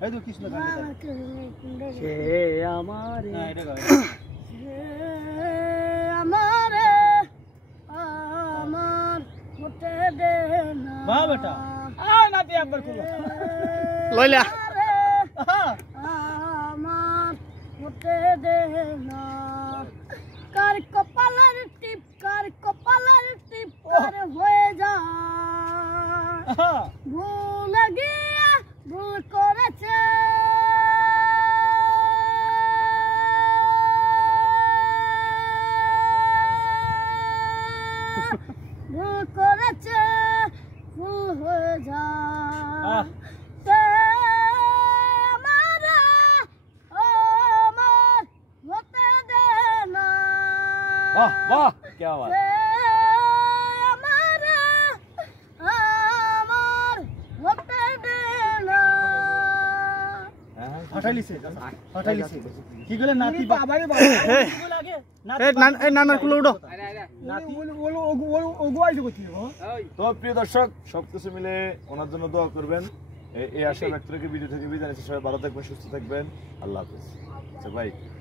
এই তো কৃষ্ণ গান সে আমার না এটা গাও আমারে আমার হতে দে না বা বেটা নাতি একবার খুলো লইলা আমার হতে দে না কার কপালের টিপ কার হয়ে যা ভুলে গিয়া ভুল করেছে ভুল করেছে ভুল হয়ে যা वाह वाह क्या बात हटालिसे की गले नाती बाबारे लागे ए नाना कुलो उडो नाती ওলো ওগো আইছে কইছি তো প্রিয় দর্শক সবকিছু মিলে ওনার জন্য দোয়া করবেন এই আশা ব্যক্ত রেখে ভিডিও থেকে বিদায় নিচ্ছি সবাই ভালো থাকবেন সুস্থ থাকবেন আল্লাহ হাফেজ আচ্ছা ভাই